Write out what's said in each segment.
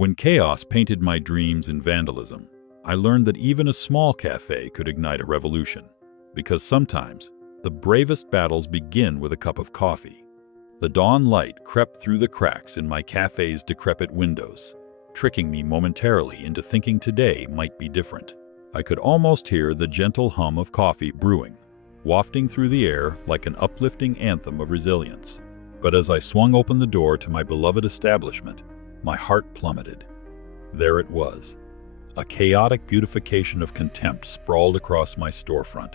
When chaos painted my dreams in vandalism, I learned that even a small café could ignite a revolution, because sometimes the bravest battles begin with a cup of coffee. The dawn light crept through the cracks in my café's decrepit windows, tricking me momentarily into thinking today might be different. I could almost hear the gentle hum of coffee brewing, wafting through the air like an uplifting anthem of resilience. But as I swung open the door to my beloved establishment, my heart plummeted. There it was, a chaotic beautification of contempt sprawled across my storefront.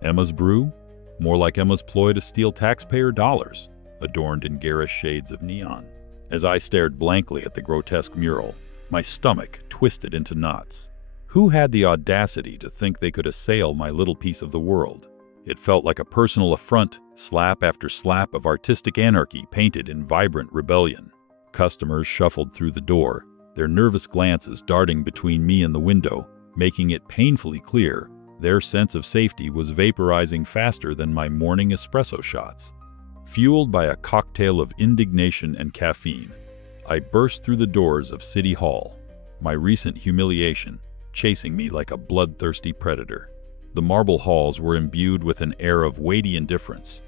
Emma's Brew? More like Emma's ploy to steal taxpayer dollars, adorned in garish shades of neon. As I stared blankly at the grotesque mural, my stomach twisted into knots. Who had the audacity to think they could assail my little piece of the world? It felt like a personal affront, slap after slap of artistic anarchy painted in vibrant rebellion. Customers shuffled through the door, their nervous glances darting between me and the window, making it painfully clear their sense of safety was vaporizing faster than my morning espresso shots. Fueled by a cocktail of indignation and caffeine, I burst through the doors of City Hall, my recent humiliation chasing me like a bloodthirsty predator. The marble halls were imbued with an air of weighty indifference,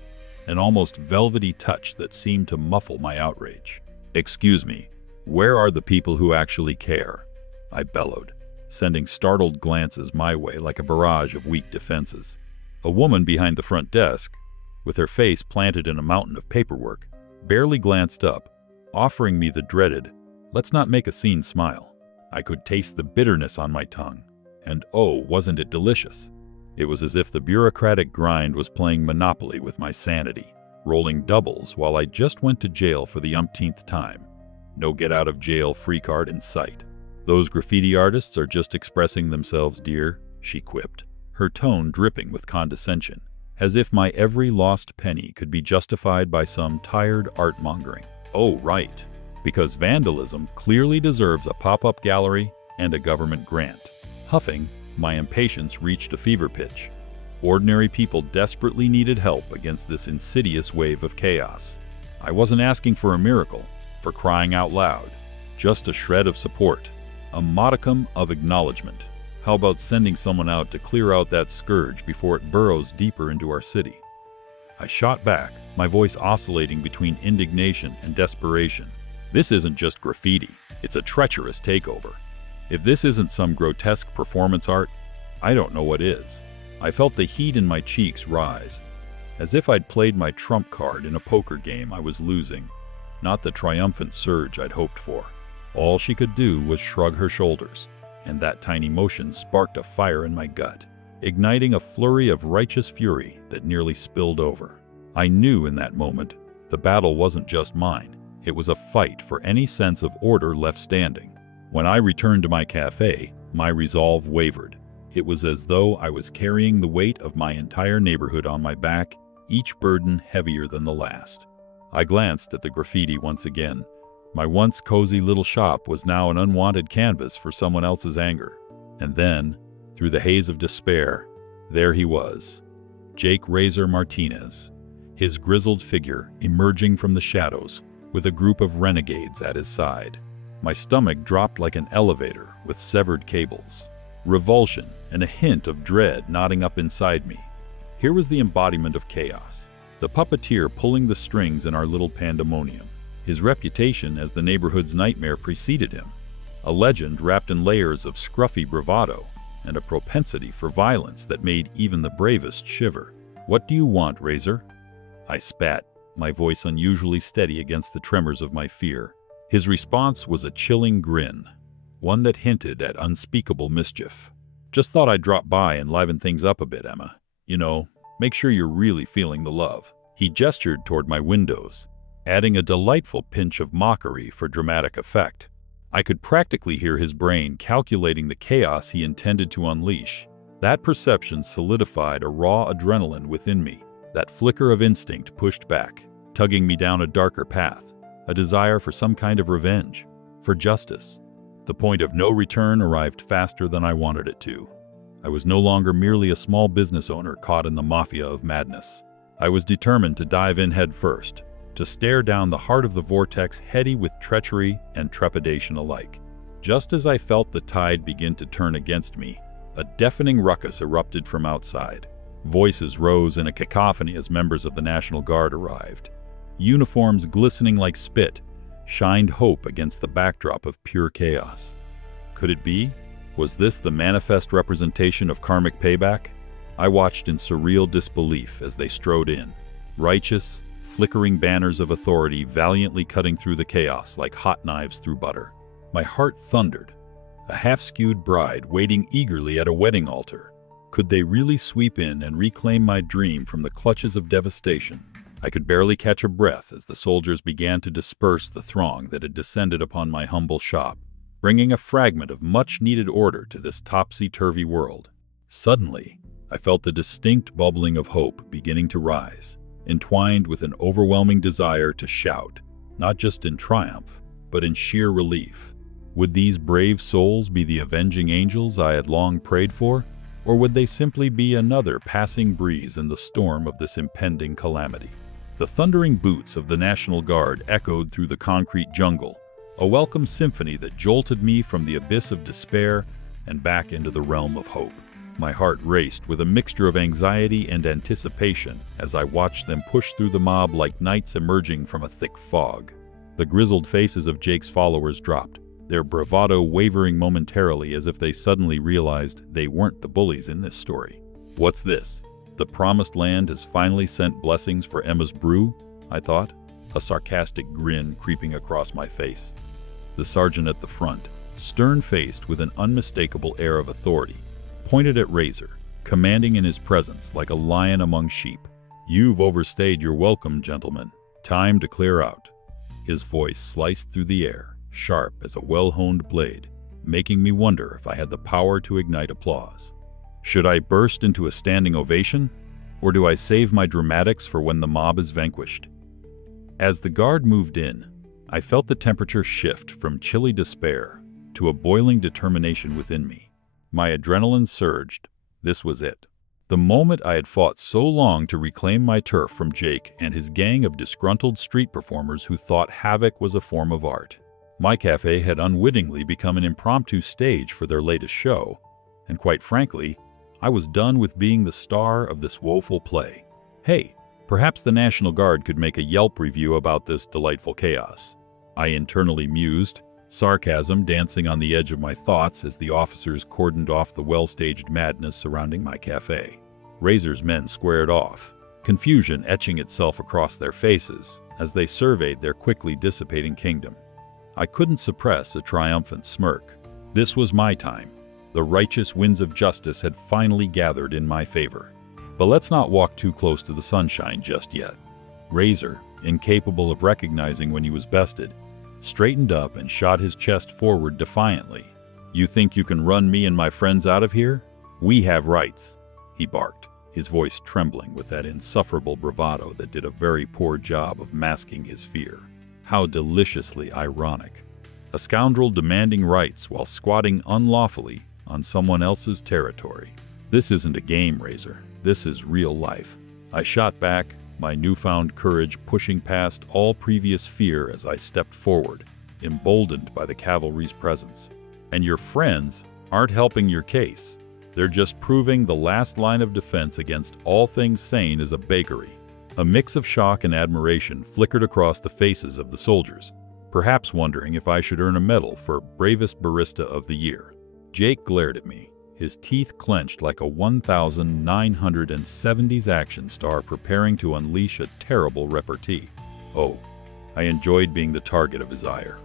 an almost velvety touch that seemed to muffle my outrage. "Excuse me, where are the people who actually care?" I bellowed, sending startled glances my way like a barrage of weak defenses. A woman behind the front desk, with her face planted in a mountain of paperwork, barely glanced up, offering me the dreaded, "Let's not make a scene" smile. I could taste the bitterness on my tongue, and oh, wasn't it delicious? It was as if the bureaucratic grind was playing Monopoly with my sanity, rolling doubles while I just went to jail for the umpteenth time. No get-out-of-jail-free card in sight. "Those graffiti artists are just expressing themselves, dear," she quipped, her tone dripping with condescension, as if my every lost penny could be justified by some tired art-mongering. Oh, right, because vandalism clearly deserves a pop-up gallery and a government grant. Huffing, my impatience reached a fever pitch. Ordinary people desperately needed help against this insidious wave of chaos. I wasn't asking for a miracle, for crying out loud, just a shred of support, a modicum of acknowledgement. How about sending someone out to clear out that scourge before it burrows deeper into our city? I shot back, my voice oscillating between indignation and desperation. This isn't just graffiti, it's a treacherous takeover. If this isn't some grotesque performance art, I don't know what is. I felt the heat in my cheeks rise, as if I'd played my trump card in a poker game I was losing, not the triumphant surge I'd hoped for. All she could do was shrug her shoulders, and that tiny motion sparked a fire in my gut, igniting a flurry of righteous fury that nearly spilled over. I knew in that moment the battle wasn't just mine, it was a fight for any sense of order left standing. When I returned to my cafe, my resolve wavered. It was as though I was carrying the weight of my entire neighborhood on my back, each burden heavier than the last. I glanced at the graffiti once again. My once cozy little shop was now an unwanted canvas for someone else's anger. And then, through the haze of despair, there he was, Jake Razor Martinez, his grizzled figure emerging from the shadows with a group of renegades at his side. My stomach dropped like an elevator with severed cables. Revulsion and a hint of dread knotting up inside me. Here was the embodiment of chaos, the puppeteer pulling the strings in our little pandemonium. His reputation as the neighborhood's nightmare preceded him, a legend wrapped in layers of scruffy bravado and a propensity for violence that made even the bravest shiver. "What do you want, Razor?" I spat, my voice unusually steady against the tremors of my fear. His response was a chilling grin, one that hinted at unspeakable mischief. "Just thought I'd drop by and liven things up a bit, Emma. You know, make sure you're really feeling the love." He gestured toward my windows, adding a delightful pinch of mockery for dramatic effect. I could practically hear his brain calculating the chaos he intended to unleash. That perception solidified a raw adrenaline within me. That flicker of instinct pushed back, tugging me down a darker path, a desire for some kind of revenge, for justice. The point of no return arrived faster than I wanted it to. I was no longer merely a small business owner caught in the mafia of madness. I was determined to dive in head first, to stare down the heart of the vortex heady with treachery and trepidation alike. Just as I felt the tide begin to turn against me, a deafening ruckus erupted from outside. Voices rose in a cacophony as members of the National Guard arrived. Uniforms glistening like spit shined hope against the backdrop of pure chaos. Could it be? Was this the manifest representation of karmic payback? I watched in surreal disbelief as they strode in, righteous, flickering banners of authority valiantly cutting through the chaos like hot knives through butter. My heart thundered. A half-skewed bride waiting eagerly at a wedding altar. Could they really sweep in and reclaim my dream from the clutches of devastation? I could barely catch a breath as the soldiers began to disperse the throng that had descended upon my humble shop, bringing a fragment of much-needed order to this topsy-turvy world. Suddenly, I felt the distinct bubbling of hope beginning to rise, entwined with an overwhelming desire to shout, not just in triumph, but in sheer relief. Would these brave souls be the avenging angels I had long prayed for? Or would they simply be another passing breeze in the storm of this impending calamity? The thundering boots of the National Guard echoed through the concrete jungle, a welcome symphony that jolted me from the abyss of despair and back into the realm of hope. My heart raced with a mixture of anxiety and anticipation as I watched them push through the mob like knights emerging from a thick fog. The grizzled faces of Jake's followers dropped, their bravado wavering momentarily as if they suddenly realized they weren't the bullies in this story. What's this? The promised land has finally sent blessings for Emma's brew, I thought, a sarcastic grin creeping across my face. The sergeant at the front, stern-faced with an unmistakable air of authority, pointed at Razor, commanding in his presence like a lion among sheep. "You've overstayed your welcome, gentlemen. Time to clear out." His voice sliced through the air, sharp as a well-honed blade, making me wonder if I had the power to ignite applause. Should I burst into a standing ovation, or do I save my dramatics for when the mob is vanquished? As the guard moved in, I felt the temperature shift from chilly despair to a boiling determination within me. My adrenaline surged. This was it. The moment I had fought so long to reclaim my turf from Jake and his gang of disgruntled street performers who thought havoc was a form of art. My cafe had unwittingly become an impromptu stage for their latest show, and quite frankly, I was done with being the star of this woeful play. Hey, perhaps the National Guard could make a Yelp review about this delightful chaos. I internally mused, sarcasm dancing on the edge of my thoughts as the officers cordoned off the well-staged madness surrounding my cafe. Razor's men squared off, confusion etching itself across their faces as they surveyed their quickly dissipating kingdom. I couldn't suppress a triumphant smirk. This was my time. The righteous winds of justice had finally gathered in my favor. But let's not walk too close to the sunshine just yet. Razor, incapable of recognizing when he was bested, straightened up and shot his chest forward defiantly. "You think you can run me and my friends out of here? We have rights," he barked, his voice trembling with that insufferable bravado that did a very poor job of masking his fear. How deliciously ironic. A scoundrel demanding rights while squatting unlawfully on someone else's territory. This isn't a game, Razor. This is real life. I shot back, my newfound courage pushing past all previous fear as I stepped forward, emboldened by the cavalry's presence. And your friends aren't helping your case. They're just proving the last line of defense against all things sane is a bakery. A mix of shock and admiration flickered across the faces of the soldiers, perhaps wondering if I should earn a medal for Bravest Barista of the Year. Jake glared at me, his teeth clenched like a 1970s action star preparing to unleash a terrible repartee. Oh, I enjoyed being the target of his ire.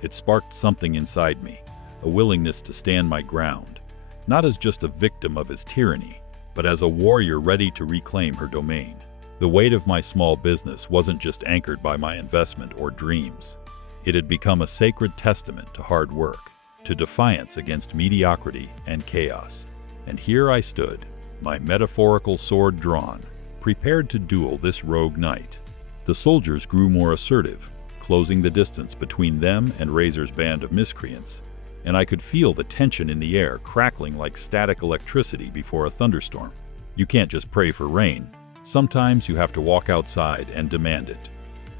It sparked something inside me, a willingness to stand my ground, not as just a victim of his tyranny, but as a warrior ready to reclaim her domain. The weight of my small business wasn't just anchored by my investment or dreams. It had become a sacred testament to hard work, to defiance against mediocrity and chaos. And here I stood, my metaphorical sword drawn, prepared to duel this rogue knight. The soldiers grew more assertive, closing the distance between them and Razor's band of miscreants, and I could feel the tension in the air crackling like static electricity before a thunderstorm. You can't just pray for rain. Sometimes you have to walk outside and demand it.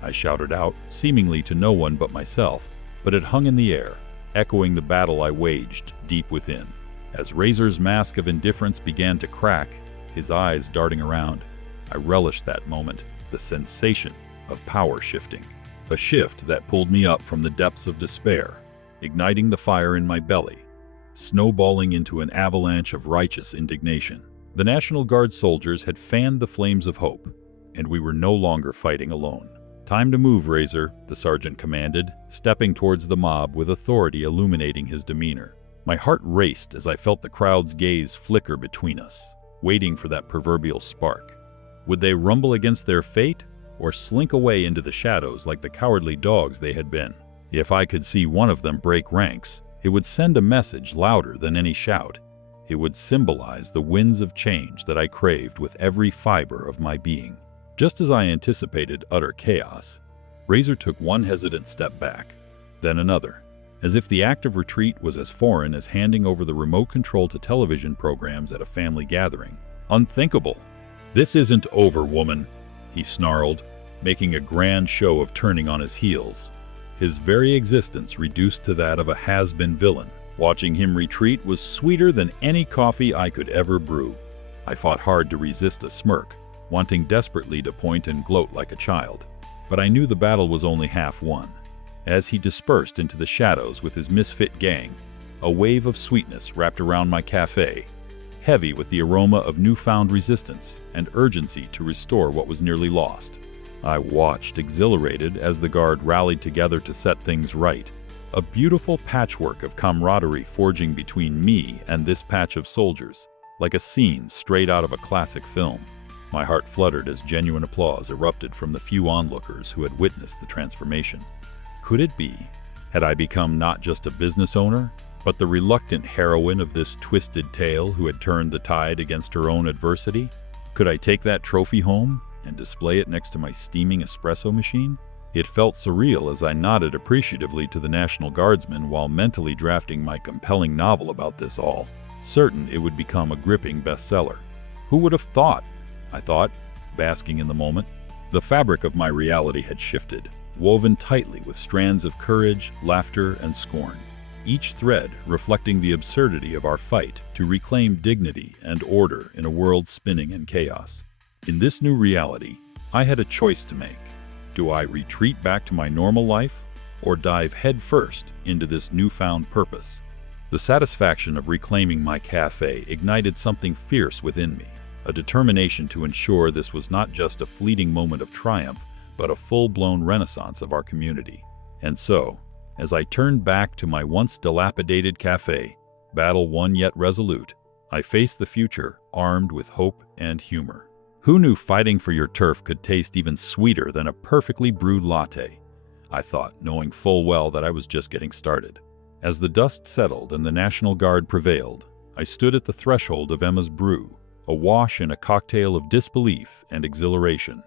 I shouted out, seemingly to no one but myself, but it hung in the air, echoing the battle I waged deep within. As Razor's mask of indifference began to crack, his eyes darting around, I relished that moment, the sensation of power shifting. A shift that pulled me up from the depths of despair, igniting the fire in my belly, snowballing into an avalanche of righteous indignation. The National Guard soldiers had fanned the flames of hope, and we were no longer fighting alone. "Time to move, Razor," the sergeant commanded, stepping towards the mob with authority illuminating his demeanor. My heart raced as I felt the crowd's gaze flicker between us, waiting for that proverbial spark. Would they rumble against their fate, or slink away into the shadows like the cowardly dogs they had been? If I could see one of them break ranks, it would send a message louder than any shout. It would symbolize the winds of change that I craved with every fiber of my being. Just as I anticipated utter chaos, Razor took one hesitant step back, then another, as if the act of retreat was as foreign as handing over the remote control to television programs at a family gathering. Unthinkable. "This isn't over, woman," he snarled, making a grand show of turning on his heels, his very existence reduced to that of a has-been villain. Watching him retreat was sweeter than any coffee I could ever brew. I fought hard to resist a smirk, wanting desperately to point and gloat like a child. But I knew the battle was only half won. As he dispersed into the shadows with his misfit gang, a wave of sweetness wrapped around my café, heavy with the aroma of newfound resistance and urgency to restore what was nearly lost. I watched, exhilarated, as the guard rallied together to set things right, a beautiful patchwork of camaraderie forging between me and this patch of soldiers, like a scene straight out of a classic film. My heart fluttered as genuine applause erupted from the few onlookers who had witnessed the transformation. Could it be? Had I become not just a business owner, but the reluctant heroine of this twisted tale who had turned the tide against her own adversity? Could I take that trophy home and display it next to my steaming espresso machine? It felt surreal as I nodded appreciatively to the National Guardsmen while mentally drafting my compelling novel about this all, certain it would become a gripping bestseller. Who would have thought? I thought, basking in the moment. The fabric of my reality had shifted, woven tightly with strands of courage, laughter, and scorn, each thread reflecting the absurdity of our fight to reclaim dignity and order in a world spinning in chaos. In this new reality, I had a choice to make. Do I retreat back to my normal life, or dive headfirst into this newfound purpose? The satisfaction of reclaiming my cafe ignited something fierce within me, a determination to ensure this was not just a fleeting moment of triumph, but a full-blown renaissance of our community. And so, as I turned back to my once dilapidated cafe, battle won yet resolute, I faced the future armed with hope and humor. Who knew fighting for your turf could taste even sweeter than a perfectly brewed latte? I thought, knowing full well that I was just getting started. As the dust settled and the National Guard prevailed, I stood at the threshold of Emma's Brew, awash in a cocktail of disbelief and exhilaration.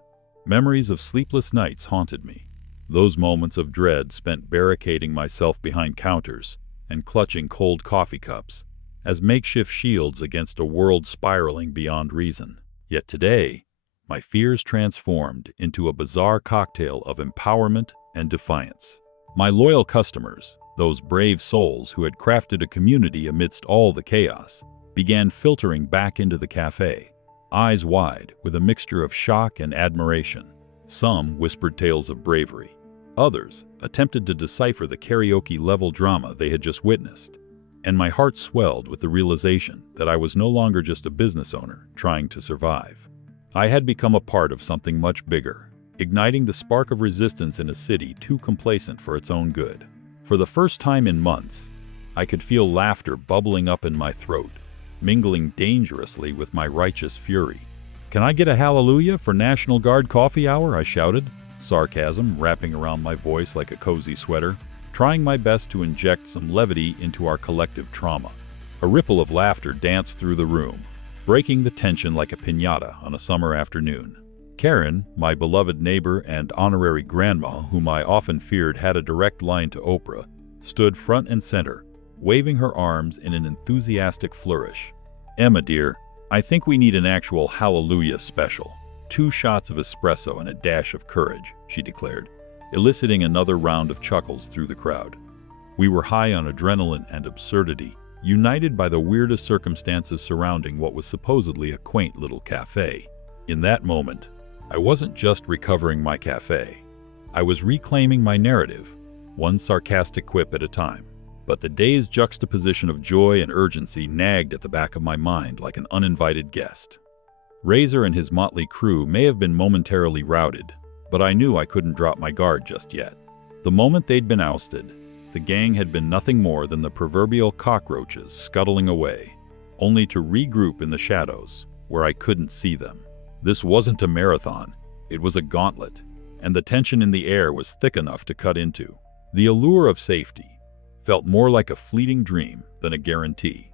Memories of sleepless nights haunted me, those moments of dread spent barricading myself behind counters and clutching cold coffee cups as makeshift shields against a world spiraling beyond reason. Yet today, my fears transformed into a bizarre cocktail of empowerment and defiance. My loyal customers, those brave souls who had crafted a community amidst all the chaos, began filtering back into the cafe, eyes wide with a mixture of shock and admiration. Some whispered tales of bravery. Others attempted to decipher the karaoke-level drama they had just witnessed. And my heart swelled with the realization that I was no longer just a business owner trying to survive. I had become a part of something much bigger, igniting the spark of resistance in a city too complacent for its own good. For the first time in months, I could feel laughter bubbling up in my throat, mingling dangerously with my righteous fury. "Can I get a hallelujah for National Guard coffee hour?" I shouted, sarcasm wrapping around my voice like a cozy sweater, trying my best to inject some levity into our collective trauma. A ripple of laughter danced through the room, breaking the tension like a piñata on a summer afternoon. Karen, my beloved neighbor and honorary grandma, whom I often feared had a direct line to Oprah, stood front and center, waving her arms in an enthusiastic flourish. "Emma, dear, I think we need an actual hallelujah special. 2 shots of espresso and a dash of courage," she declared, eliciting another round of chuckles through the crowd. We were high on adrenaline and absurdity, united by the weirdest circumstances surrounding what was supposedly a quaint little cafe. In that moment, I wasn't just recovering my cafe. I was reclaiming my narrative, one sarcastic quip at a time. But the day's juxtaposition of joy and urgency nagged at the back of my mind like an uninvited guest. Razor and his motley crew may have been momentarily routed, but I knew I couldn't drop my guard just yet. The moment they'd been ousted, the gang had been nothing more than the proverbial cockroaches scuttling away, only to regroup in the shadows, where I couldn't see them. This wasn't a marathon, it was a gauntlet, and the tension in the air was thick enough to cut into. The allure of safety felt more like a fleeting dream than a guarantee,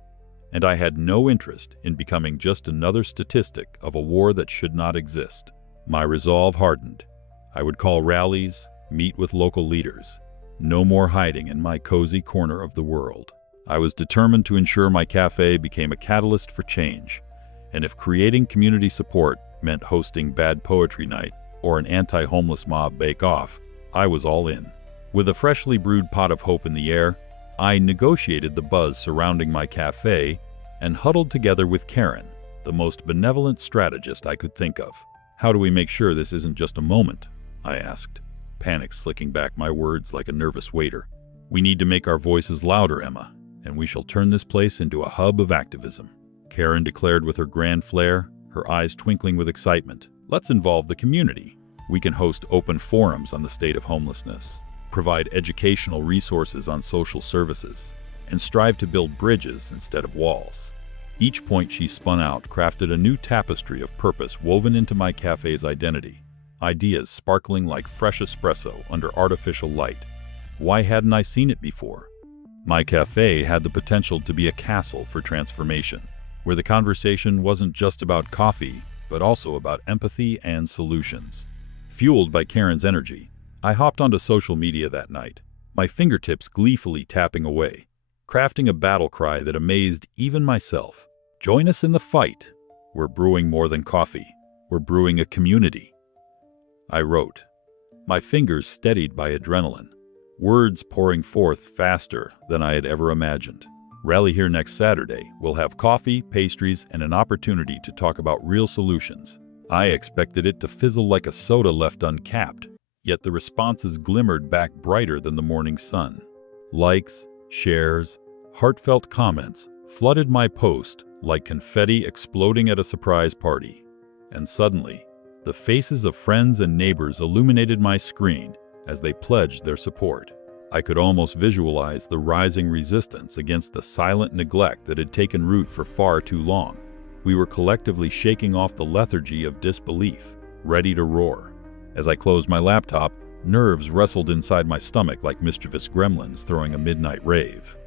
and I had no interest in becoming just another statistic of a war that should not exist. My resolve hardened. I would call rallies, meet with local leaders. No more hiding in my cozy corner of the world. I was determined to ensure my cafe became a catalyst for change, and if creating community support meant hosting bad poetry night or an anti-homeless mob bake-off, I was all in. With a freshly brewed pot of hope in the air, I negotiated the buzz surrounding my cafe and huddled together with Karen, the most benevolent strategist I could think of. "How do we make sure this isn't just a moment?" I asked, panic slicking back my words like a nervous waiter. "We need to make our voices louder, Emma, and we shall turn this place into a hub of activism," Karen declared with her grand flair, her eyes twinkling with excitement. "Let's involve the community. We can host open forums on the state of homelessness, provide educational resources on social services, and strive to build bridges instead of walls." Each point she spun out crafted a new tapestry of purpose woven into my cafe's identity, ideas sparkling like fresh espresso under artificial light. Why hadn't I seen it before? My cafe had the potential to be a castle for transformation, where the conversation wasn't just about coffee, but also about empathy and solutions. Fueled by Karen's energy, I hopped onto social media that night, my fingertips gleefully tapping away, crafting a battle cry that amazed even myself. "Join us in the fight. We're brewing more than coffee. We're brewing a community," I wrote, my fingers steadied by adrenaline, words pouring forth faster than I had ever imagined. "Rally here next Saturday. We'll have coffee, pastries, and an opportunity to talk about real solutions." I expected it to fizzle like a soda left uncapped, yet the responses glimmered back brighter than the morning sun. Likes, shares, heartfelt comments flooded my post like confetti exploding at a surprise party. And suddenly, the faces of friends and neighbors illuminated my screen as they pledged their support. I could almost visualize the rising resistance against the silent neglect that had taken root for far too long. We were collectively shaking off the lethargy of disbelief, ready to roar. As I closed my laptop, nerves wrestled inside my stomach like mischievous gremlins throwing a midnight rave.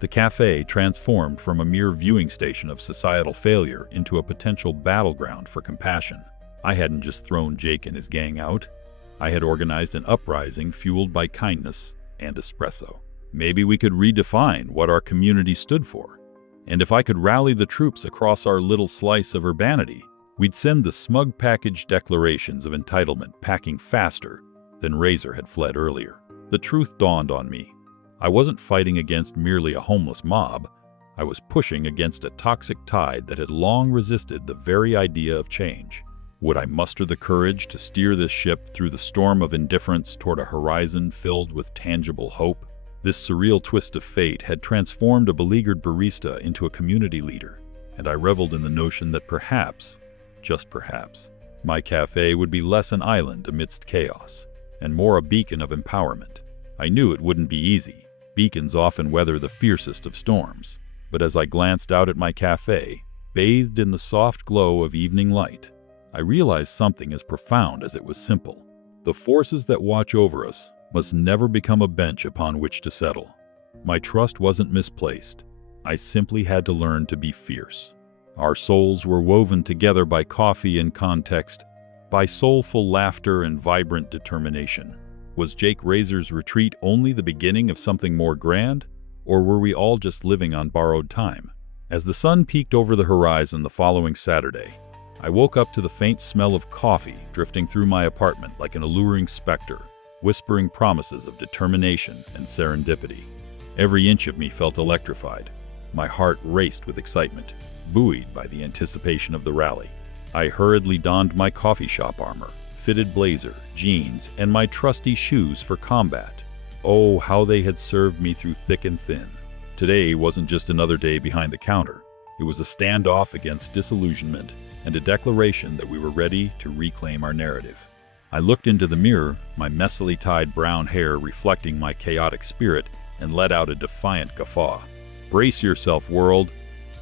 The cafe transformed from a mere viewing station of societal failure into a potential battleground for compassion. I hadn't just thrown Jake and his gang out. I had organized an uprising fueled by kindness and espresso. Maybe we could redefine what our community stood for. And if I could rally the troops across our little slice of urbanity, we'd send the smug packaged declarations of entitlement packing faster than Razor had fled earlier. The truth dawned on me. I wasn't fighting against merely a homeless mob. I was pushing against a toxic tide that had long resisted the very idea of change. Would I muster the courage to steer this ship through the storm of indifference toward a horizon filled with tangible hope? This surreal twist of fate had transformed a beleaguered barista into a community leader, and I reveled in the notion that perhaps, just perhaps, my cafe would be less an island amidst chaos, and more a beacon of empowerment. I knew it wouldn't be easy. Beacons often weather the fiercest of storms. But as I glanced out at my cafe, bathed in the soft glow of evening light, I realized something as profound as it was simple. The forces that watch over us must never become a bench upon which to settle. My trust wasn't misplaced. I simply had to learn to be fierce. Our souls were woven together by coffee and context, by soulful laughter and vibrant determination. Was Jake Razor's retreat only the beginning of something more grand, or were we all just living on borrowed time? As the sun peeked over the horizon the following Saturday, I woke up to the faint smell of coffee drifting through my apartment like an alluring specter, whispering promises of determination and serendipity. Every inch of me felt electrified. My heart raced with excitement, buoyed by the anticipation of the rally. I hurriedly donned my coffee shop armor, fitted blazer, jeans, and my trusty shoes for combat. Oh, how they had served me through thick and thin. Today wasn't just another day behind the counter. It was a standoff against disillusionment and a declaration that we were ready to reclaim our narrative. I looked into the mirror, my messily tied brown hair reflecting my chaotic spirit, and let out a defiant guffaw. Brace yourself, world.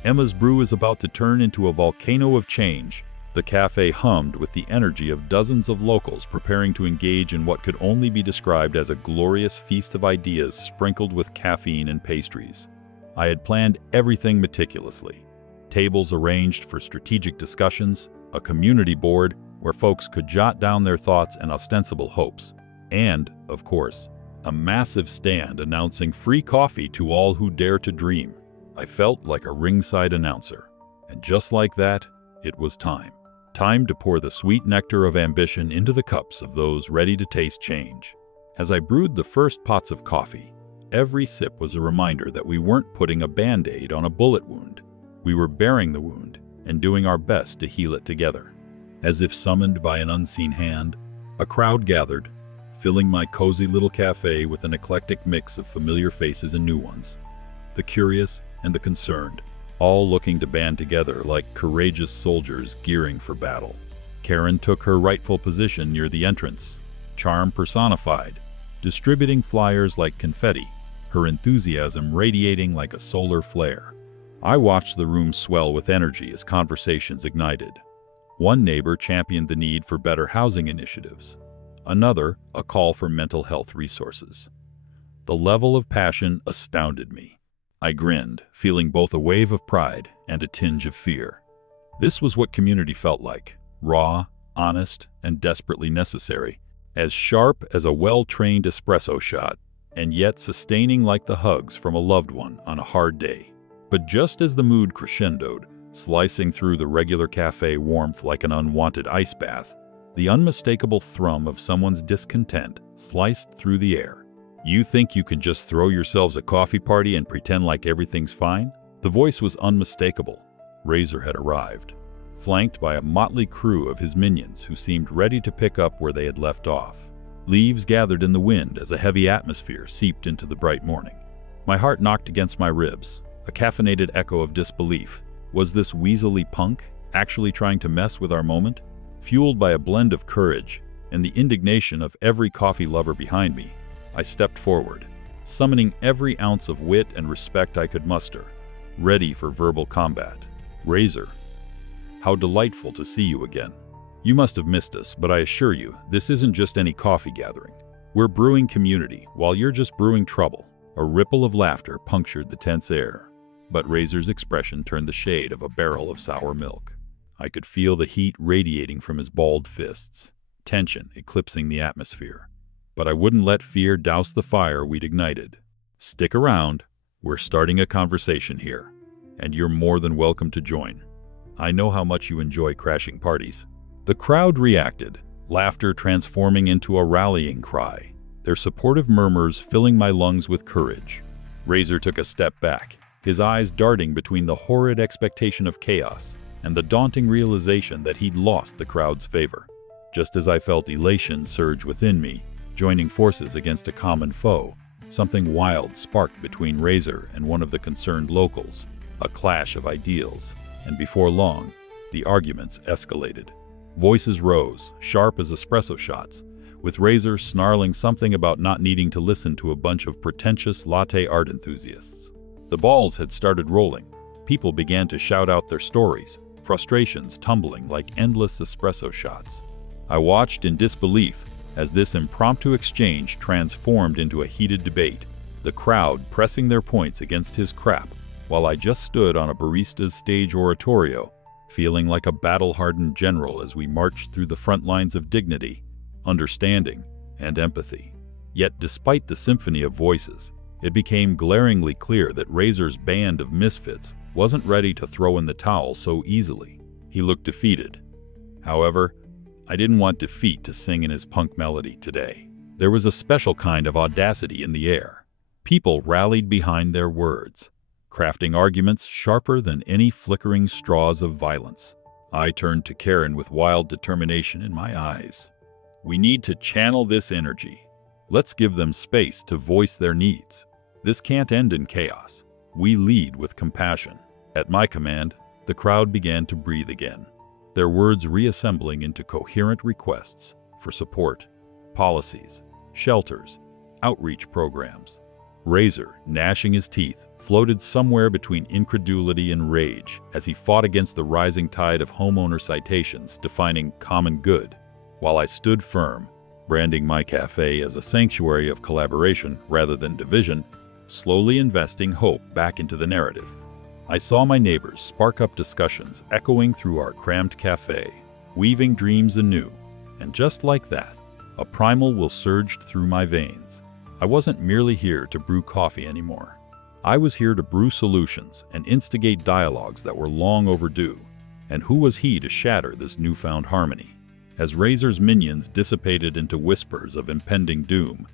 Emma's Brew is about to turn into a volcano of change. The cafe hummed with the energy of dozens of locals preparing to engage in what could only be described as a glorious feast of ideas sprinkled with caffeine and pastries. I had planned everything meticulously. Tables arranged for strategic discussions, a community board where folks could jot down their thoughts and ostensible hopes, and, of course, a massive stand announcing free coffee to all who dare to dream. I felt like a ringside announcer, and just like that, it was time. Time to pour the sweet nectar of ambition into the cups of those ready to taste change. As I brewed the first pots of coffee, every sip was a reminder that we weren't putting a band-aid on a bullet wound. We were bearing the wound and doing our best to heal it together. As if summoned by an unseen hand, a crowd gathered, filling my cozy little cafe with an eclectic mix of familiar faces and new ones. The curious and the concerned, all looking to band together like courageous soldiers gearing for battle. Karen took her rightful position near the entrance, charm personified, distributing flyers like confetti, her enthusiasm radiating like a solar flare. I watched the room swell with energy as conversations ignited. One neighbor championed the need for better housing initiatives. Another, a call for mental health resources. The level of passion astounded me. I grinned, feeling both a wave of pride and a tinge of fear. This was what community felt like, raw, honest, and desperately necessary, as sharp as a well-trained espresso shot, and yet sustaining like the hugs from a loved one on a hard day. But just as the mood crescendoed, slicing through the regular cafe warmth like an unwanted ice bath, the unmistakable thrum of someone's discontent sliced through the air. You think you can just throw yourselves a coffee party and pretend like everything's fine? The voice was unmistakable. Razor had arrived, flanked by a motley crew of his minions who seemed ready to pick up where they had left off. Leaves gathered in the wind as a heavy atmosphere seeped into the bright morning. My heart knocked against my ribs, a caffeinated echo of disbelief. Was this weaselly punk actually trying to mess with our moment? Fueled by a blend of courage and the indignation of every coffee lover behind me, I stepped forward, summoning every ounce of wit and respect I could muster, ready for verbal combat. Razor, how delightful to see you again. You must have missed us, but I assure you, this isn't just any coffee gathering. We're brewing community, while you're just brewing trouble. A ripple of laughter punctured the tense air, but Razor's expression turned the shade of a barrel of sour milk. I could feel the heat radiating from his balled fists, tension eclipsing the atmosphere. But I wouldn't let fear douse the fire we'd ignited. Stick around, we're starting a conversation here, and you're more than welcome to join. I know how much you enjoy crashing parties. The crowd reacted, laughter transforming into a rallying cry, their supportive murmurs filling my lungs with courage. Razor took a step back, his eyes darting between the horrid expectation of chaos and the daunting realization that he'd lost the crowd's favor. Just as I felt elation surge within me, joining forces against a common foe, something wild sparked between Razor and one of the concerned locals, a clash of ideals, and before long, the arguments escalated. Voices rose, sharp as espresso shots, with Razor snarling something about not needing to listen to a bunch of pretentious latte art enthusiasts. The balls had started rolling. People began to shout out their stories, frustrations tumbling like endless espresso shots. I watched in disbelief as this impromptu exchange transformed into a heated debate, the crowd pressing their points against his crap, while I just stood on a barista's stage oratorio, feeling like a battle-hardened general as we marched through the front lines of dignity, understanding, and empathy. Yet despite the symphony of voices, it became glaringly clear that Razor's band of misfits wasn't ready to throw in the towel so easily. He looked defeated. However, I didn't want defeat to sing in his punk melody today. There was a special kind of audacity in the air, People rallied behind their words, crafting arguments sharper than any flickering straws of violence. I turned to Karen with wild determination in my eyes. We need to channel this energy. Let's give them space to voice their needs. This can't end in chaos. We lead with compassion. At my command, the crowd began to breathe again, their words reassembling into coherent requests for support, policies, shelters, outreach programs. Razor, gnashing his teeth, floated somewhere between incredulity and rage as he fought against the rising tide of homeowner citations defining common good, while I stood firm, branding my cafe as a sanctuary of collaboration rather than division, slowly investing hope back into the narrative. I saw my neighbors spark up discussions echoing through our crammed cafe, weaving dreams anew, and just like that, a primal will surged through my veins. I wasn't merely here to brew coffee anymore. I was here to brew solutions and instigate dialogues that were long overdue, and who was he to shatter this newfound harmony? As Razor's minions dissipated into whispers of impending doom,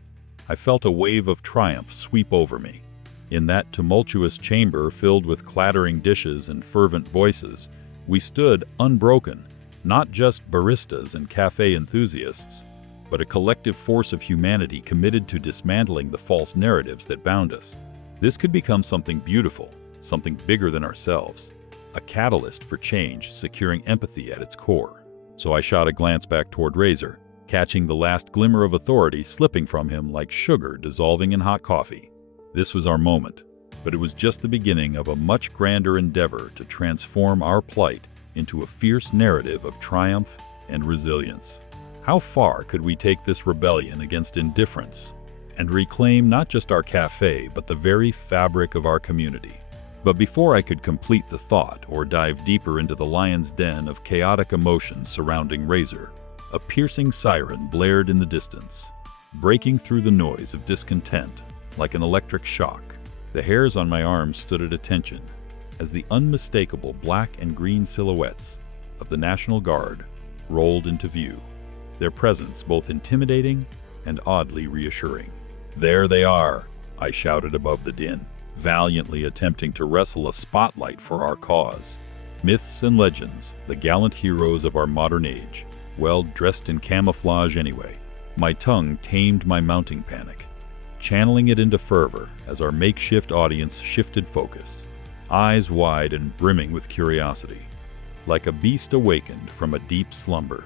I felt a wave of triumph sweep over me. In that tumultuous chamber filled with clattering dishes and fervent voices, we stood unbroken, not just baristas and cafe enthusiasts, but a collective force of humanity committed to dismantling the false narratives that bound us. This could become something beautiful, something bigger than ourselves, a catalyst for change securing empathy at its core. So I shot a glance back toward Razor, catching the last glimmer of authority slipping from him like sugar dissolving in hot coffee. This was our moment, but it was just the beginning of a much grander endeavor to transform our plight into a fierce narrative of triumph and resilience. How far could we take this rebellion against indifference and reclaim not just our cafe, but the very fabric of our community? But before I could complete the thought or dive deeper into the lion's den of chaotic emotions surrounding Razor, a piercing siren blared in the distance, breaking through the noise of discontent like an electric shock. The hairs on my arms stood at attention as the unmistakable black and green silhouettes of the National Guard rolled into view, their presence both intimidating and oddly reassuring. "There they are," I shouted above the din, valiantly attempting to wrestle a spotlight for our cause. Myths and legends, the gallant heroes of our modern age, well dressed in camouflage anyway. My tongue tamed my mounting panic, channeling it into fervor as our makeshift audience shifted focus, eyes wide and brimming with curiosity. Like a beast awakened from a deep slumber,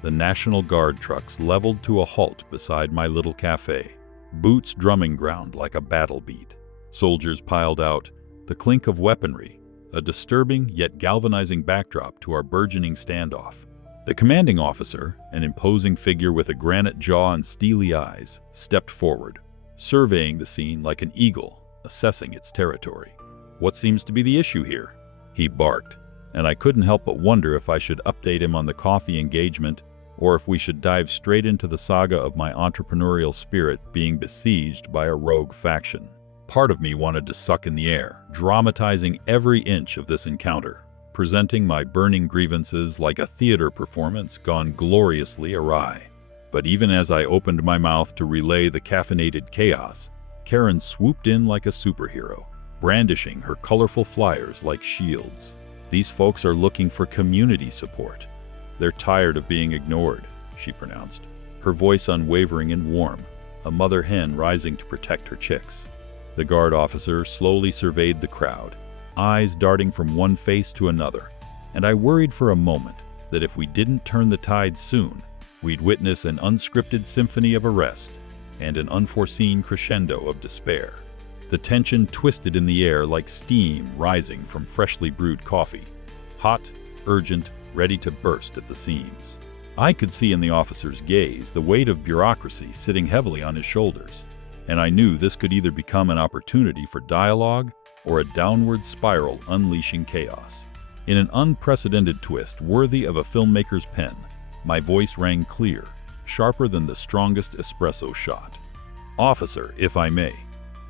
the National Guard trucks leveled to a halt beside my little cafe, boots drumming ground like a battle beat. Soldiers piled out, the clink of weaponry, a disturbing yet galvanizing backdrop to our burgeoning standoff. The commanding officer, an imposing figure with a granite jaw and steely eyes, stepped forward, surveying the scene like an eagle, assessing its territory. "What seems to be the issue here?" he barked, and I couldn't help but wonder if I should update him on the coffee engagement or if we should dive straight into the saga of my entrepreneurial spirit being besieged by a rogue faction. Part of me wanted to suck in the air, dramatizing every inch of this encounter, presenting my burning grievances like a theater performance gone gloriously awry. But even as I opened my mouth to relay the caffeinated chaos, Karen swooped in like a superhero, brandishing her colorful flyers like shields. "These folks are looking for community support. They're tired of being ignored," she pronounced, her voice unwavering and warm, a mother hen rising to protect her chicks. The guard officer slowly surveyed the crowd, eyes darting from one face to another, and I worried for a moment that if we didn't turn the tide soon, we'd witness an unscripted symphony of arrest and an unforeseen crescendo of despair. The tension twisted in the air like steam rising from freshly brewed coffee, hot, urgent, ready to burst at the seams. I could see in the officer's gaze the weight of bureaucracy sitting heavily on his shoulders, and I knew this could either become an opportunity for dialogue or a downward spiral unleashing chaos. In an unprecedented twist worthy of a filmmaker's pen, my voice rang clear, sharper than the strongest espresso shot. "Officer, if I may,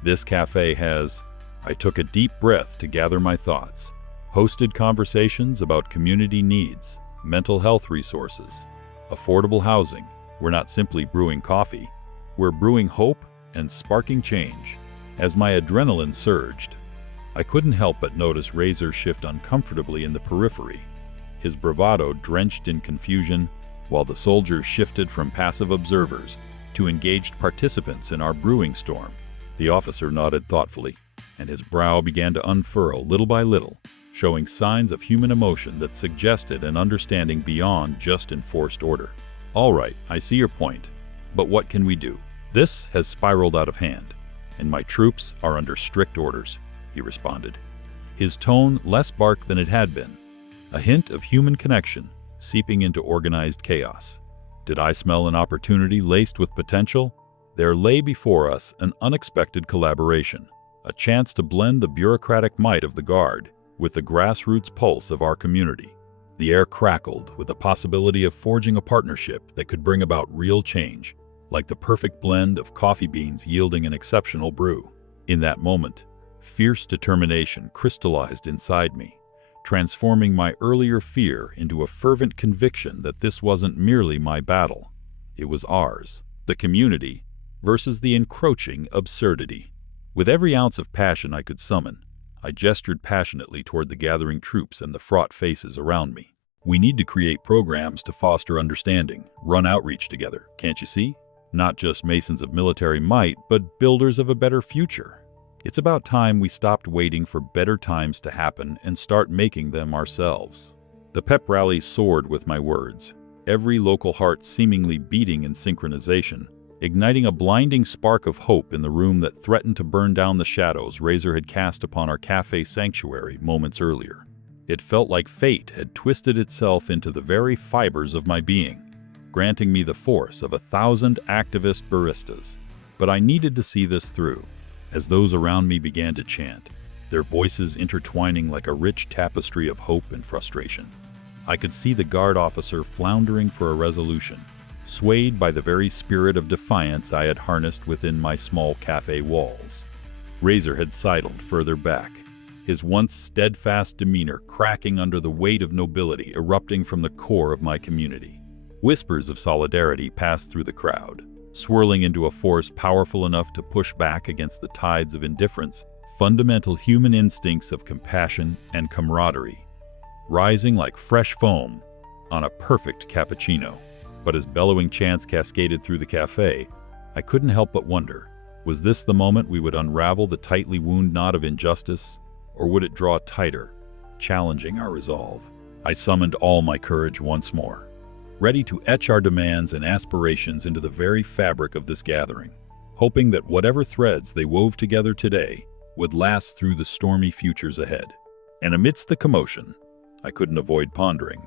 this cafe has..." I took a deep breath to gather my thoughts. "Hosted conversations about community needs, mental health resources, affordable housing. We're not simply brewing coffee, we're brewing hope and sparking change." As my adrenaline surged, I couldn't help but notice Razor shift uncomfortably in the periphery, his bravado drenched in confusion, while the soldiers shifted from passive observers to engaged participants in our brewing storm. The officer nodded thoughtfully, and his brow began to unfurl little by little, showing signs of human emotion that suggested an understanding beyond just enforced order. "All right, I see your point, but what can we do? This has spiraled out of hand, and my troops are under strict orders," he responded, his tone less bark than it had been, a hint of human connection seeping into organized chaos. Did I smell an opportunity laced with potential? There lay before us an unexpected collaboration, a chance to blend the bureaucratic might of the Guard with the grassroots pulse of our community. The air crackled with the possibility of forging a partnership that could bring about real change, like the perfect blend of coffee beans yielding an exceptional brew. In that moment, fierce determination crystallized inside me, transforming my earlier fear into a fervent conviction that this wasn't merely my battle. It was ours, the community, versus the encroaching absurdity. With every ounce of passion I could summon, I gestured passionately toward the gathering troops and the fraught faces around me. "We need to create programs to foster understanding, run outreach together, can't you see? Not just masons of military might, but builders of a better future. It's about time we stopped waiting for better times to happen and start making them ourselves." The pep rally soared with my words, every local heart seemingly beating in synchronization, igniting a blinding spark of hope in the room that threatened to burn down the shadows Razor had cast upon our café sanctuary moments earlier. It felt like fate had twisted itself into the very fibers of my being, granting me the force of 1,000 activist baristas. But I needed to see this through. As those around me began to chant, their voices intertwining like a rich tapestry of hope and frustration, I could see the Guard officer floundering for a resolution, swayed by the very spirit of defiance I had harnessed within my small cafe walls. Razor had sidled further back, his once steadfast demeanor cracking under the weight of nobility erupting from the core of my community. Whispers of solidarity passed through the crowd, swirling into a force powerful enough to push back against the tides of indifference, fundamental human instincts of compassion and camaraderie, rising like fresh foam on a perfect cappuccino. But as bellowing chants cascaded through the cafe, I couldn't help but wonder, was this the moment we would unravel the tightly wound knot of injustice, or would it draw tighter, challenging our resolve? I summoned all my courage once more, ready to etch our demands and aspirations into the very fabric of this gathering, hoping that whatever threads they wove together today would last through the stormy futures ahead. And amidst the commotion, I couldn't avoid pondering,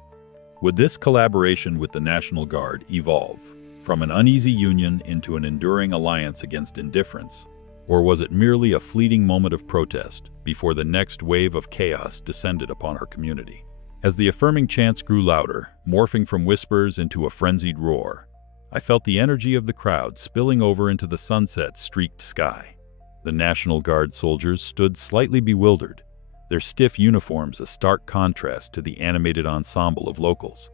would this collaboration with the National Guard evolve from an uneasy union into an enduring alliance against indifference, or was it merely a fleeting moment of protest before the next wave of chaos descended upon our community? As the affirming chants grew louder, morphing from whispers into a frenzied roar, I felt the energy of the crowd spilling over into the sunset-streaked sky. The National Guard soldiers stood slightly bewildered, their stiff uniforms a stark contrast to the animated ensemble of locals.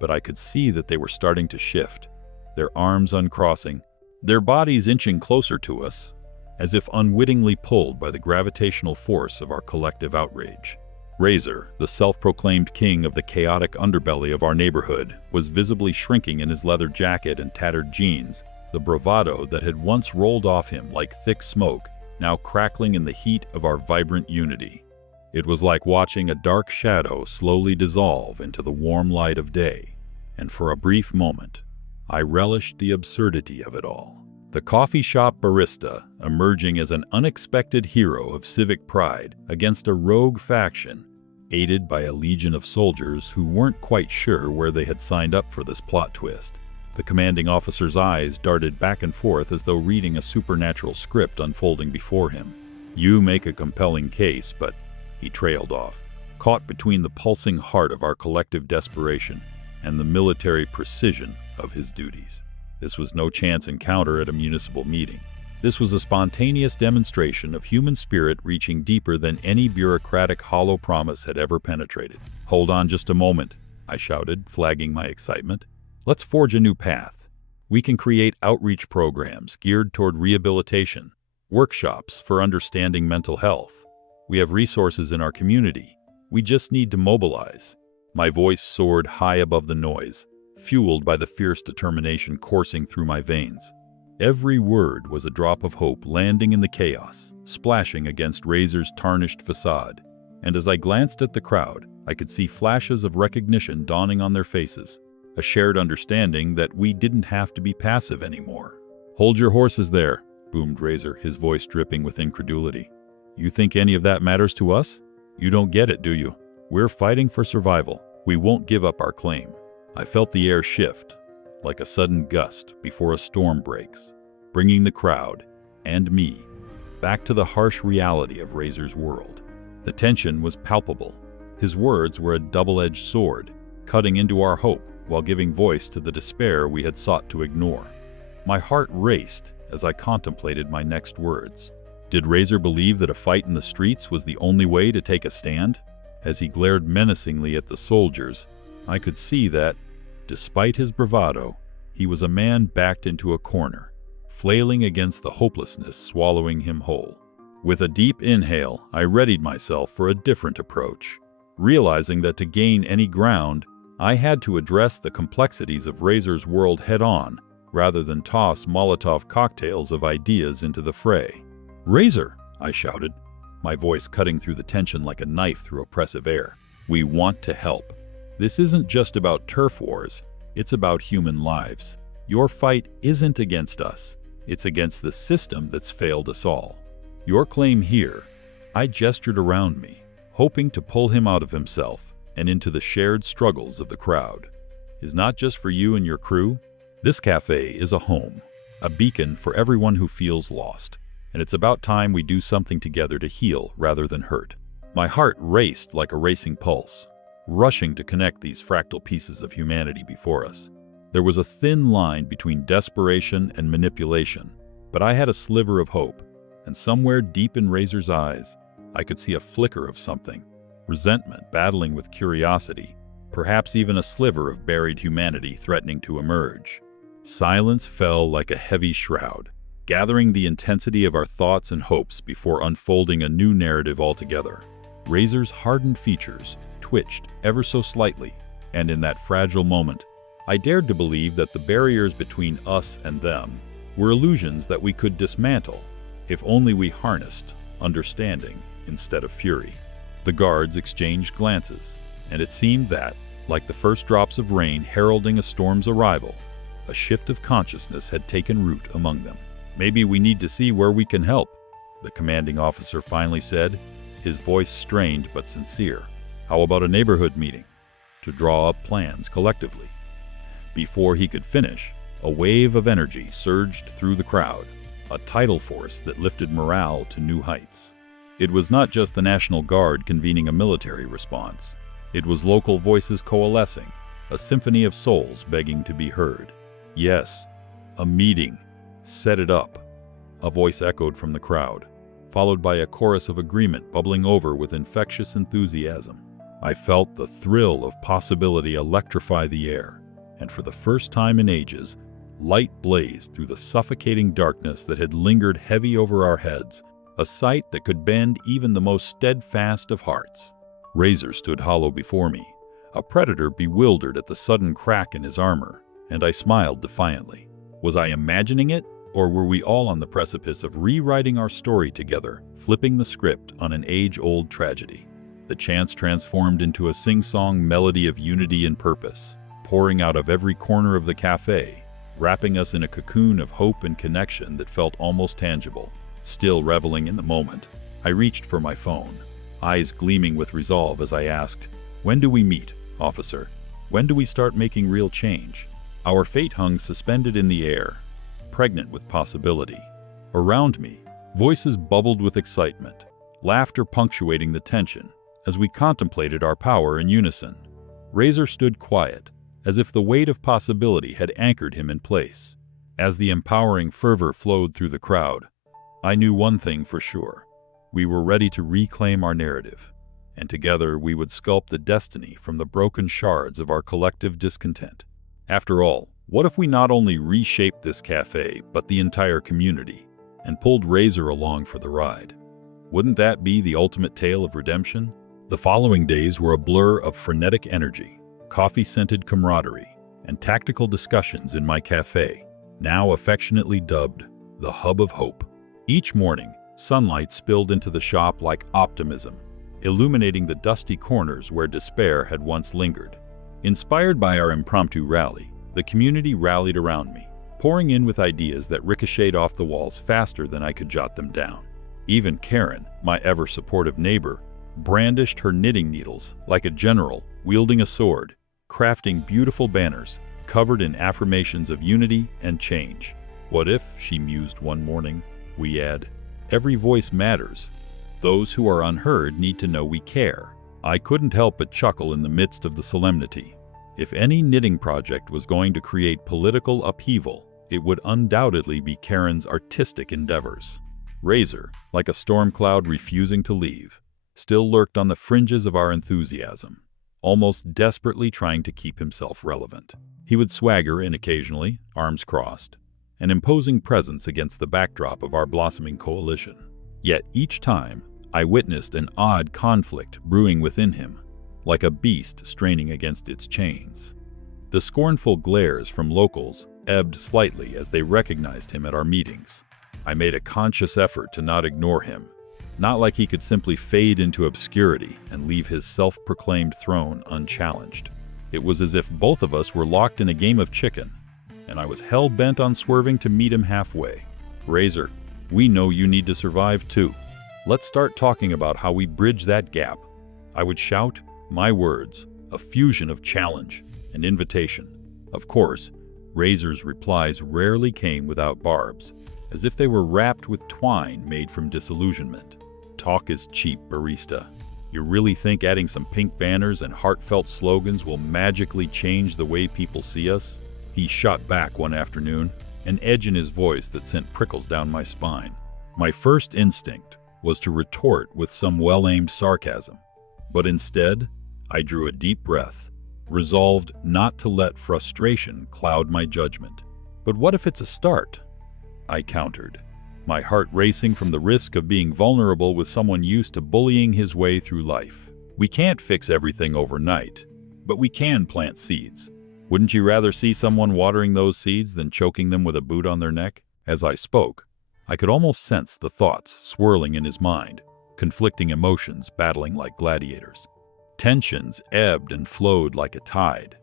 But I could see that they were starting to shift, their arms uncrossing, their bodies inching closer to us, as if unwittingly pulled by the gravitational force of our collective outrage. Razor, the self-proclaimed king of the chaotic underbelly of our neighborhood, was visibly shrinking in his leather jacket and tattered jeans, the bravado that had once rolled off him like thick smoke, now crackling in the heat of our vibrant unity. It was like watching a dark shadow slowly dissolve into the warm light of day, and for a brief moment, I relished the absurdity of it all. The coffee shop barista emerging as an unexpected hero of civic pride against a rogue faction, aided by a legion of soldiers who weren't quite sure where they had signed up for this plot twist. The commanding officer's eyes darted back and forth as though reading a supernatural script unfolding before him. "You make a compelling case, but..." He trailed off, caught between the pulsing heart of our collective desperation and the military precision of his duties. This was no chance encounter at a municipal meeting. This was a spontaneous demonstration of human spirit reaching deeper than any bureaucratic hollow promise had ever penetrated. "Hold on just a moment," I shouted, flagging my excitement. "Let's forge a new path. We can create outreach programs geared toward rehabilitation, workshops for understanding mental health. We have resources in our community. We just need to mobilize. My voice soared high above the noise, fueled by the fierce determination coursing through my veins. Every word was a drop of hope landing in the chaos, splashing against Razor's tarnished facade. And as I glanced at the crowd, I could see flashes of recognition dawning on their faces, a shared understanding that we didn't have to be passive anymore. "Hold your horses there," boomed Razor, his voice dripping with incredulity. "You think any of that matters to us? You don't get it, do you? We're fighting for survival. We won't give up our claim." I felt the air shift, like a sudden gust before a storm breaks, bringing the crowd, and me, back to the harsh reality of Razor's world. The tension was palpable. His words were a double-edged sword, cutting into our hope while giving voice to the despair we had sought to ignore. My heart raced as I contemplated my next words. Did Razor believe that a fight in the streets was the only way to take a stand? As he glared menacingly at the soldiers, I could see that, despite his bravado, he was a man backed into a corner, flailing against the hopelessness swallowing him whole. With a deep inhale, I readied myself for a different approach, realizing that to gain any ground, I had to address the complexities of Razor's world head-on, rather than toss Molotov cocktails of ideas into the fray. "Razor!" I shouted, my voice cutting through the tension like a knife through oppressive air. "We want to help. This isn't just about turf wars, it's about human lives. Your fight isn't against us, it's against the system that's failed us all. Your claim here," I gestured around me, hoping to pull him out of himself and into the shared struggles of the crowd, "is not just for you and your crew. This cafe is a home, a beacon for everyone who feels lost, and it's about time we do something together to heal rather than hurt." My heart raced like a racing pulse, rushing to connect these fractal pieces of humanity before us. There was a thin line between desperation and manipulation, but I had a sliver of hope, and somewhere deep in Razor's eyes, I could see a flicker of something, resentment battling with curiosity, perhaps even a sliver of buried humanity threatening to emerge. Silence fell like a heavy shroud, gathering the intensity of our thoughts and hopes before unfolding a new narrative altogether. Razor's hardened features twitched ever so slightly, and in that fragile moment, I dared to believe that the barriers between us and them were illusions that we could dismantle, if only we harnessed understanding instead of fury. The guards exchanged glances, and it seemed that, like the first drops of rain heralding a storm's arrival, a shift of consciousness had taken root among them. "Maybe we need to see where we can help," the commanding officer finally said, his voice strained but sincere. "How about a neighborhood meeting, to draw up plans collectively?" Before he could finish, a wave of energy surged through the crowd, a tidal force that lifted morale to new heights. It was not just the National Guard convening a military response. It was local voices coalescing, a symphony of souls begging to be heard. "Yes, a meeting. Set it up," a voice echoed from the crowd, followed by a chorus of agreement bubbling over with infectious enthusiasm. I felt the thrill of possibility electrify the air, and for the first time in ages, light blazed through the suffocating darkness that had lingered heavy over our heads, a sight that could bend even the most steadfast of hearts. Razor stood hollow before me, a predator bewildered at the sudden crack in his armor, and I smiled defiantly. Was I imagining it, or were we all on the precipice of rewriting our story together, flipping the script on an age-old tragedy? The chants transformed into a sing-song melody of unity and purpose, pouring out of every corner of the cafe, wrapping us in a cocoon of hope and connection that felt almost tangible. Still reveling in the moment, I reached for my phone, eyes gleaming with resolve as I asked, "When do we meet, officer? When do we start making real change?" Our fate hung suspended in the air, pregnant with possibility. Around me, voices bubbled with excitement, laughter punctuating the tension as we contemplated our power in unison. Razor stood quiet, as if the weight of possibility had anchored him in place. As the empowering fervor flowed through the crowd, I knew one thing for sure. We were ready to reclaim our narrative, and together we would sculpt the destiny from the broken shards of our collective discontent. After all, what if we not only reshaped this cafe, but the entire community? and pulled Razor along for the ride. Wouldn't that be the ultimate tale of redemption? The following days were a blur of frenetic energy, coffee-scented camaraderie, and tactical discussions in my café, now affectionately dubbed the Hub of Hope. Each morning, sunlight spilled into the shop like optimism, illuminating the dusty corners where despair had once lingered. Inspired by our impromptu rally, the community rallied around me, pouring in with ideas that ricocheted off the walls faster than I could jot them down. Even Karen, my ever-supportive neighbor, brandished her knitting needles like a general wielding a sword, crafting beautiful banners covered in affirmations of unity and change. What if, she mused one morning, we add, every voice matters. Those who are unheard need to know we care. I couldn't help but chuckle in the midst of the solemnity. If any knitting project was going to create political upheaval, it would undoubtedly be Karen's artistic endeavors. Razor, like a storm cloud refusing to leave, still lurked on the fringes of our enthusiasm, almost desperately trying to keep himself relevant. He would swagger in occasionally, arms crossed, an imposing presence against the backdrop of our blossoming coalition. Yet each time, I witnessed an odd conflict brewing within him, like a beast straining against its chains. The scornful glares from locals ebbed slightly as they recognized him at our meetings. I made a conscious effort to not ignore him, not like he could simply fade into obscurity and leave his self-proclaimed throne unchallenged. It was as if both of us were locked in a game of chicken, and I was hell-bent on swerving to meet him halfway. Razor, we know you need to survive too. Let's start talking about how we bridge that gap. I would shout, my words, a fusion of challenge and invitation. Of course, Razor's replies rarely came without barbs, as if they were wrapped with twine made from disillusionment. Talk is cheap, barista. You really think adding some pink banners and heartfelt slogans will magically change the way people see us? He shot back one afternoon, an edge in his voice that sent prickles down my spine. My first instinct was to retort with some well-aimed sarcasm, but instead, I drew a deep breath, resolved not to let frustration cloud my judgment. But what if it's a start? I countered, my heart racing from the risk of being vulnerable with someone used to bullying his way through life. We can't fix everything overnight, but we can plant seeds. Wouldn't you rather see someone watering those seeds than choking them with a boot on their neck? As I spoke, I could almost sense the thoughts swirling in his mind, conflicting emotions battling like gladiators. Tensions ebbed and flowed like a tide,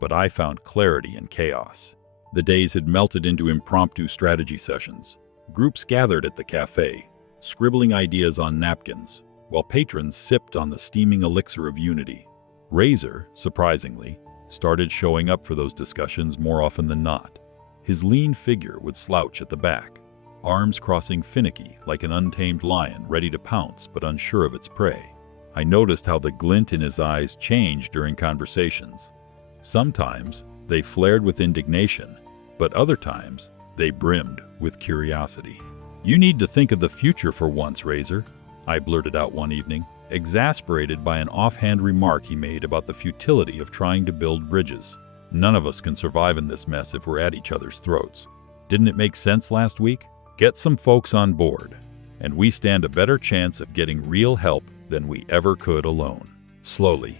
but I found clarity in chaos. The days had melted into impromptu strategy sessions. Groups gathered at the cafe, scribbling ideas on napkins, while patrons sipped on the steaming elixir of unity. Razor, surprisingly, started showing up for those discussions more often than not. His lean figure would slouch at the back, arms crossing finicky like an untamed lion ready to pounce but unsure of its prey. I noticed how the glint in his eyes changed during conversations. Sometimes they flared with indignation, but other times they brimmed with curiosity. You need to think of the future for once, Razor, I blurted out one evening, exasperated by an offhand remark he made about the futility of trying to build bridges. None of us can survive in this mess if we're at each other's throats. Didn't it make sense last week? Get some folks on board, and we stand a better chance of getting real help than we ever could alone. Slowly,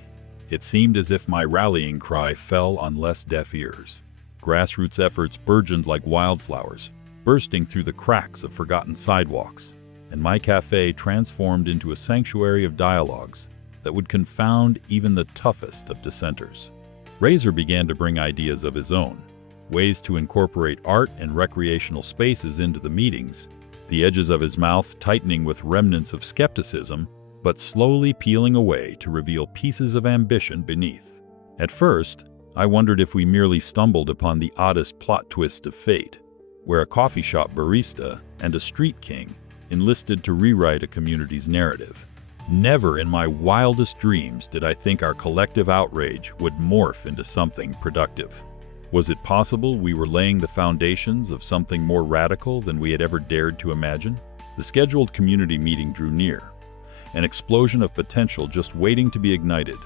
it seemed as if my rallying cry fell on less deaf ears. Grassroots efforts burgeoned like wildflowers, bursting through the cracks of forgotten sidewalks, and my cafe transformed into a sanctuary of dialogues that would confound even the toughest of dissenters. Razor began to bring ideas of his own, ways to incorporate art and recreational spaces into the meetings, the edges of his mouth tightening with remnants of skepticism, but slowly peeling away to reveal pieces of ambition beneath. At first, I wondered if we merely stumbled upon the oddest plot twist of fate, where a coffee shop barista and a street king enlisted to rewrite a community's narrative. Never in my wildest dreams did I think our collective outrage would morph into something productive. Was it possible we were laying the foundations of something more radical than we had ever dared to imagine? The scheduled community meeting drew near, an explosion of potential just waiting to be ignited,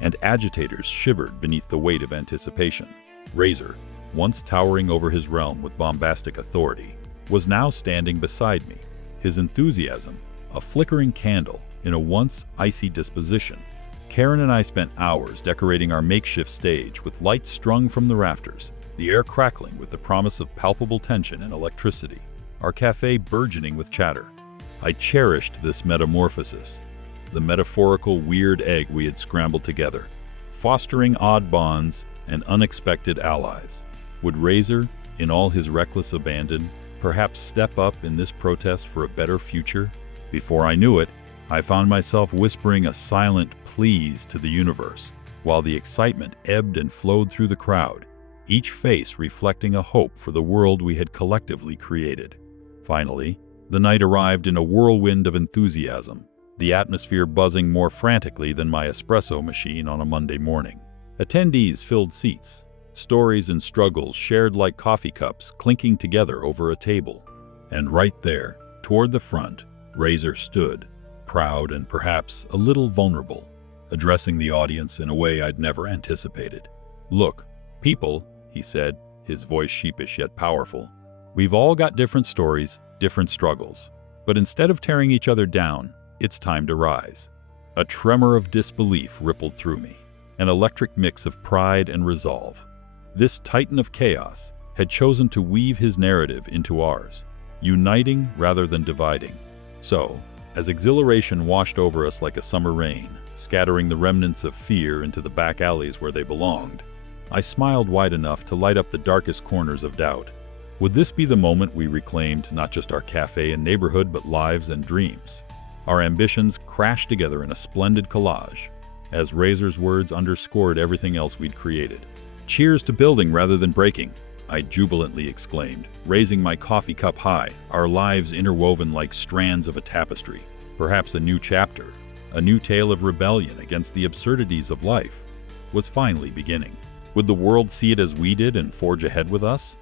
and agitators shivered beneath the weight of anticipation. Razor, once towering over his realm with bombastic authority, was now standing beside me, his enthusiasm a flickering candle in a once icy disposition. Karen and I spent hours decorating our makeshift stage with lights strung from the rafters, the air crackling with the promise of palpable tension and electricity, our cafe burgeoning with chatter. I cherished this metamorphosis, the metaphorical weird egg we had scrambled together, fostering odd bonds and unexpected allies. Would Razor, in all his reckless abandon, perhaps step up in this protest for a better future? Before I knew it, I found myself whispering a silent please to the universe, while the excitement ebbed and flowed through the crowd, each face reflecting a hope for the world we had collectively created. Finally, the night arrived in a whirlwind of enthusiasm, the atmosphere buzzing more frantically than my espresso machine on a Monday morning. Attendees filled seats, stories and struggles shared like coffee cups clinking together over a table. And right there, toward the front, Razor stood, proud and perhaps a little vulnerable, addressing the audience in a way I'd never anticipated. "Look, people," he said, his voice sheepish yet powerful, "we've all got different stories, different struggles. But instead of tearing each other down, it's time to rise." A tremor of disbelief rippled through me, an electric mix of pride and resolve. This titan of chaos had chosen to weave his narrative into ours, uniting rather than dividing. So, as exhilaration washed over us like a summer rain, scattering the remnants of fear into the back alleys where they belonged, I smiled wide enough to light up the darkest corners of doubt. Would this be the moment we reclaimed not just our cafe and neighborhood, but lives and dreams? Our ambitions crashed together in a splendid collage, as Razor's words underscored everything else we'd created. "Cheers to building rather than breaking," I jubilantly exclaimed, raising my coffee cup high, our lives interwoven like strands of a tapestry. Perhaps a new chapter, a new tale of rebellion against the absurdities of life, was finally beginning. Would the world see it as we did and forge ahead with us?